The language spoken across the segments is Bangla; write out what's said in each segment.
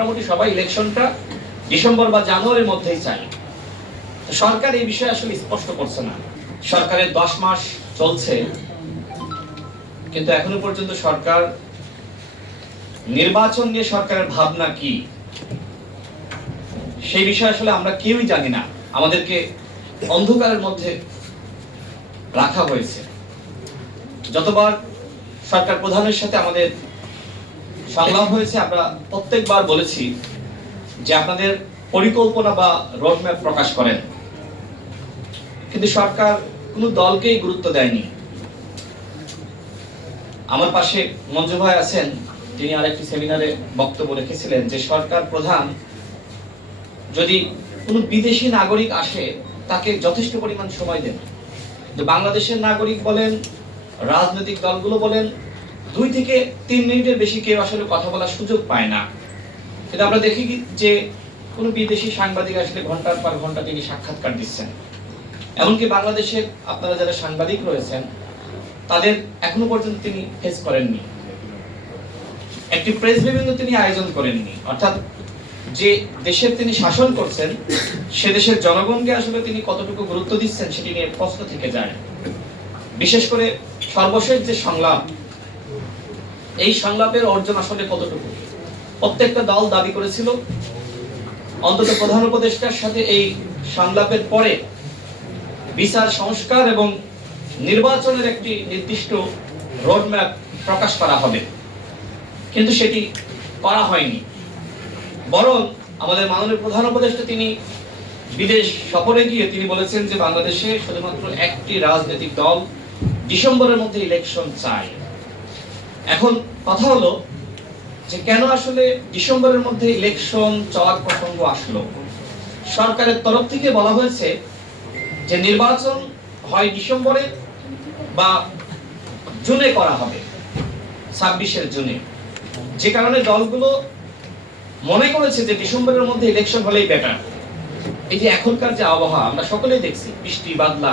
মোটামুটি সবাই ইলেকশনটা ডিসেম্বর বা জানুয়ারির মধ্যেই চায়। সরকার এই বিষয়ে আসলে স্পষ্ট করছে না। সরকারের 10 মাস চলছে, কিন্তু এখনো পর্যন্ত সরকার নির্বাচন নিয়ে সরকারের ভাবনা কি সেই বিষয়ে আসলে আমরা কেউই জানি না। আমাদেরকে অন্ধকারের মধ্যে রাখা হয়েছে। যতবার সরকার প্রধানের সাথে আমাদের সংলাপ হয়েছে, আমরা প্রত্যেকবার বলেছি যে আপনাদের পরিকল্পনা বা রোডম্যাপ প্রকাশ করেন, কিন্তু সরকার কোনো দলকেই গুরুত্ব দেয়নি। আমার পাশে মঞ্জু ভাই আছেন, তিনি আরেকটি সেমিনারে বক্তব্য রেখেছিলেন যে সরকার প্রধান যদি কোনো বিদেশি নাগরিক আসে তাকে যথেষ্ট পরিমাণ সময় দেন। বাংলাদেশের নাগরিক বলেন, রাজনৈতিক দলগুলো বলেন, 2 থেকে 3 মিনিটের বেশি কেউ আসলে কথা বলার সুযোগ পায় না। কিন্তু আমরা দেখি যে কোনো বিদেশি সাংবাদিক আসলে ঘন্টার পর ঘন্টা তিনি সাক্ষাৎকার দিচ্ছেন। এমনকি বাংলাদেশের আপনারা যারা সাংবাদিক রয়েছেন তাদের এখনো পর্যন্ত তিনি ফেস করেননি, একটি প্রেস ব্রিফিংও তিনি আয়োজন করেননি। অর্থাৎ যে দেশের তিনি শাসন করছেন সে দেশের জনগণকে আসলে তিনি কতটুকু গুরুত্ব দিচ্ছেন সেটি নিয়ে প্রশ্ন থেকে যায়। বিশেষ করে সর্বশেষ যে সংলাপ, এই সংলাপের অর্জন আসলে কতটুকু? প্রত্যেকটা দল দাবি করেছিল অন্তত প্রধান উপদেষ্টার সাথে এই সংলাপের পরে বিচার সংস্কার এবং নির্বাচনের একটি নির্দিষ্ট রোডম্যাপ প্রকাশ করা হবে, কিন্তু সেটি করা হয়নি। বরং আমাদের মাননীয় প্রধান উপদেষ্টা তিনি বিদেশ সফরে গিয়ে তিনি বলেছেন যে বাংলাদেশে শুধুমাত্র একটি রাজনৈতিক দল ডিসেম্বরের মধ্যে ইলেকশন চায়। এখন কথা হলো যে কেন আসলে ডিসেম্বরের মধ্যে ইলেকশন চাওয়ার প্রসঙ্গ আসলো? সরকারের তরফ থেকে বলা হয়েছে যে নির্বাচন হয় ডিসেম্বরে বা জুনে করা হবে, 26 জুনে। যে কারণে দলগুলো মনে করেছে যে ডিসেম্বরের মধ্যে ইলেকশন হলেই বেটার। এই যে এখনকার যে আবহাওয়া আমরা সকলেই দেখছি, বৃষ্টি বাদলা,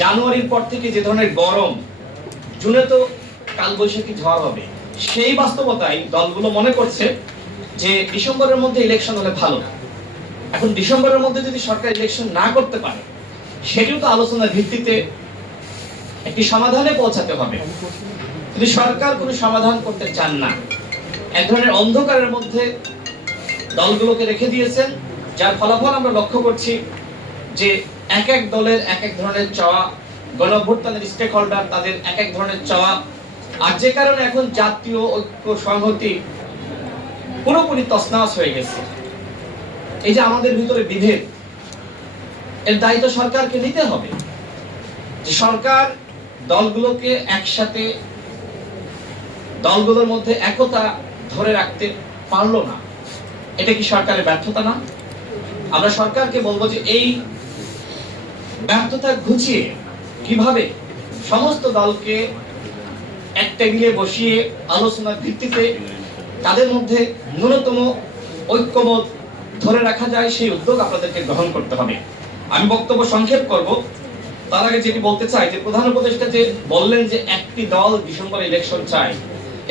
জানুয়ারির পর থেকে যে ধরনের গরম, জুনে তো কালবৈশাখী ঝড় হবে, সেই বাস্তবতায় দলগুলো মনে করছে যে ডিসেম্বরের মধ্যে ইলেকশন হলে ভালো। এখন ডিসেম্বরের মধ্যে যদি সরকার ইলেকশন না করতে পারে, সেটিও তো আলোচনার ভিত্তিতে একটি সমাধানে পৌঁছাতে হবে। কিন্তু সরকার কোনো সমাধান করতে চান না, এক ধরনের অন্ধকারের মধ্যে দলগুলোকে রেখে দিয়েছেন, যার ফলাফল আমরা লক্ষ্য করছি যে এক এক দলের এক এক ধরনের চাওয়া, গণঅভ্যুত্থানের স্টেক হোল্ডার তাদের এক এক ধরনের চাওয়া, আর যে কারণে এখন জাতীয় ঐক্য সংহতি পুরোপুরি তছনছ হয়ে গেছে। এই যে আমাদের ভিতরে বিভেদ, এর দায়িত্ব সরকারকে নিতে হবে। যে সরকার দলগুলোকে একসাথে, দলগুলোর মধ্যে একতা ধরে রাখতে পারলো না, এটা কি সরকারের ব্যর্থতা না? আমরা সরকারকে বলবো যে এই ব্যর্থতা ঘুচিয়ে কিভাবে সমস্ত দলকে এক টেবিলে বসিয়ে আলোচনার ভিত্তিতে তাদের মধ্যে ন্যূনতম ঐক্যবোধ ধরে রাখা যায়, সেই উদ্যোগ আপনাদেরকে গ্রহণ করতে হবে। আমি বক্তব্য সংক্ষেপ করব। তার আগে যেটি বলতে চাই যে প্রধান উপদেষ্টা যে বললেন যে একটি দল ডিসেম্বরে ইলেকশন চায়,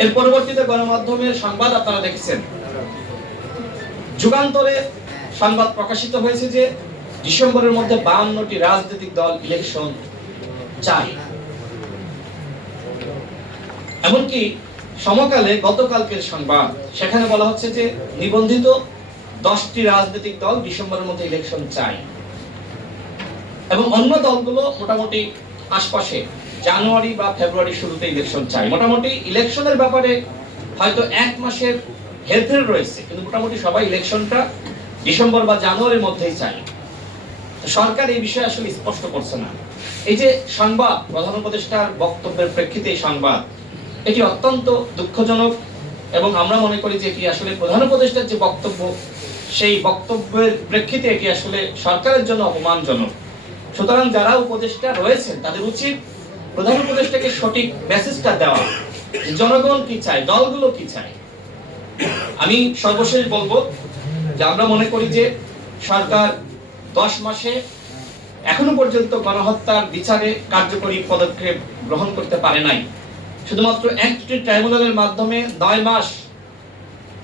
এর পরবর্তীতে গণমাধ্যমের সংবাদ আপনারা দেখেছেন, যুগান্তরে সংবাদ প্রকাশিত হয়েছে যে ডিসেম্বরের মধ্যে 52টি রাজনৈতিক দল ইলেকশন চায়। এমনকি সমকালে গতকালকের সংবাদ, সেখানে বলা হচ্ছে যে নিবন্ধিত 10টি রাজনৈতিক দল ডিসেম্বরের মধ্যে ইলেকশন চায়, এবং অন্য দলগুলো মোটামুটি আশপাশে জানুয়ারি বা ফেব্রুয়ারি শুরুতে ইলেকশন চায়। মোটামুটি ইলেকশনের ব্যাপারে হয়তো 1 মাসের হেরফের রয়েছে, কিন্তু মোটামুটি সবাই ইলেকশনটা ডিসেম্বর বা জানুয়ারির মধ্যেই চায়। সরকার এই বিষয়ে আসলে স্পষ্ট করছে না। এই যে সংবাদ, প্রধান উপদেষ্টার বক্তব্যের প্রেক্ষিতে এই সংবাদ, এটি অত্যন্ত দুঃখজনক, এবং আমরা মনে করি যে এটি আসলে প্রধান উপদেষ্টার যে বক্তব্য, সেই বক্তব্যের প্রেক্ষিতে এটি আসলে সরকারের জন্য অপমানজনক। সুতরাং যারা উপদেষ্টা রয়েছেন তাদের উচিত প্রধান উপদেষ্টাকে সঠিক মেসেজটা দেওয়া, জনগণ কি চায়, দলগুলো কি চায়। আমি সর্বশেষ বলবো যে আমরা মনে করি যে সরকার 10 মাসে এখনো পর্যন্ত গণহত্যার বিচারে কার্যকরী পদক্ষেপ গ্রহণ করতে পারে নাই। শুধুমাত্র একটি ট্রাইব্যুনালের মাধ্যমে 9 মাস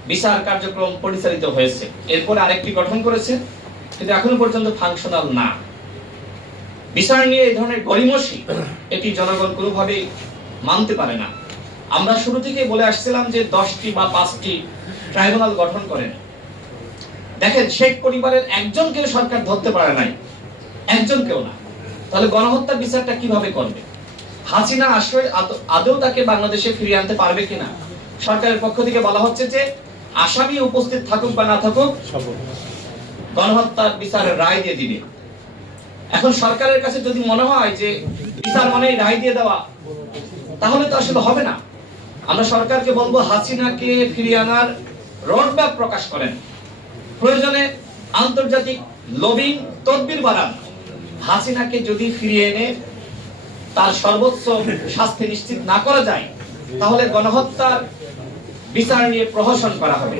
বিচার কার্যক্রম পরিচালিত হয়েছে। এরপরে আরেকটি গঠন করেছে, কিন্তু এখনো পর্যন্ত ফাংশনাল না। বিচার নিয়ে এই ধরনের গড়িমসি এটি জনগণ কোনোভাবেই মানতে পারে না। আমরা শুরু থেকে বলে আসছিলাম যে 10টি বা 5টি ট্রাইব্যুনাল গঠন করেন। দেখেন, শেখ পরিবারের একজনকেও সরকার ধরতে পারে নাই, একজনকেও না। তাহলে গণহত্যার বিচারটা কিভাবে করবে? হাসিনা আসলে আদৌ তাকে বাংলাদেশে ফিরিয়ে আনতে পারবে কিনা? সরকারের পক্ষ থেকে বলা হচ্ছে যে আসামি উপস্থিত থাকুক বা না থাকুক, গণহত্যার বিচারের রায় দিয়ে দিবে। এখন সরকারের কাছে যদি মনে হয় যে বিচার মানেই রায় দিয়ে দেওয়া, তাহলে তো আসলে হবে না। আমরা সরকারকে বলবো, হাসিনাকে ফিরিয়ে আনার রোডম্যাপ প্রকাশ করেন, প্রয়োজনে আন্তর্জাতিক লবিং তদবির বাড়ান। হাসিনাকে যদি ফিরিয়ে এনে তার সর্বোচ্চ শাস্তি নিশ্চিত না করা যায়, তাহলে গণহত্যার বিচার নিয়ে প্রহসন করা হবে।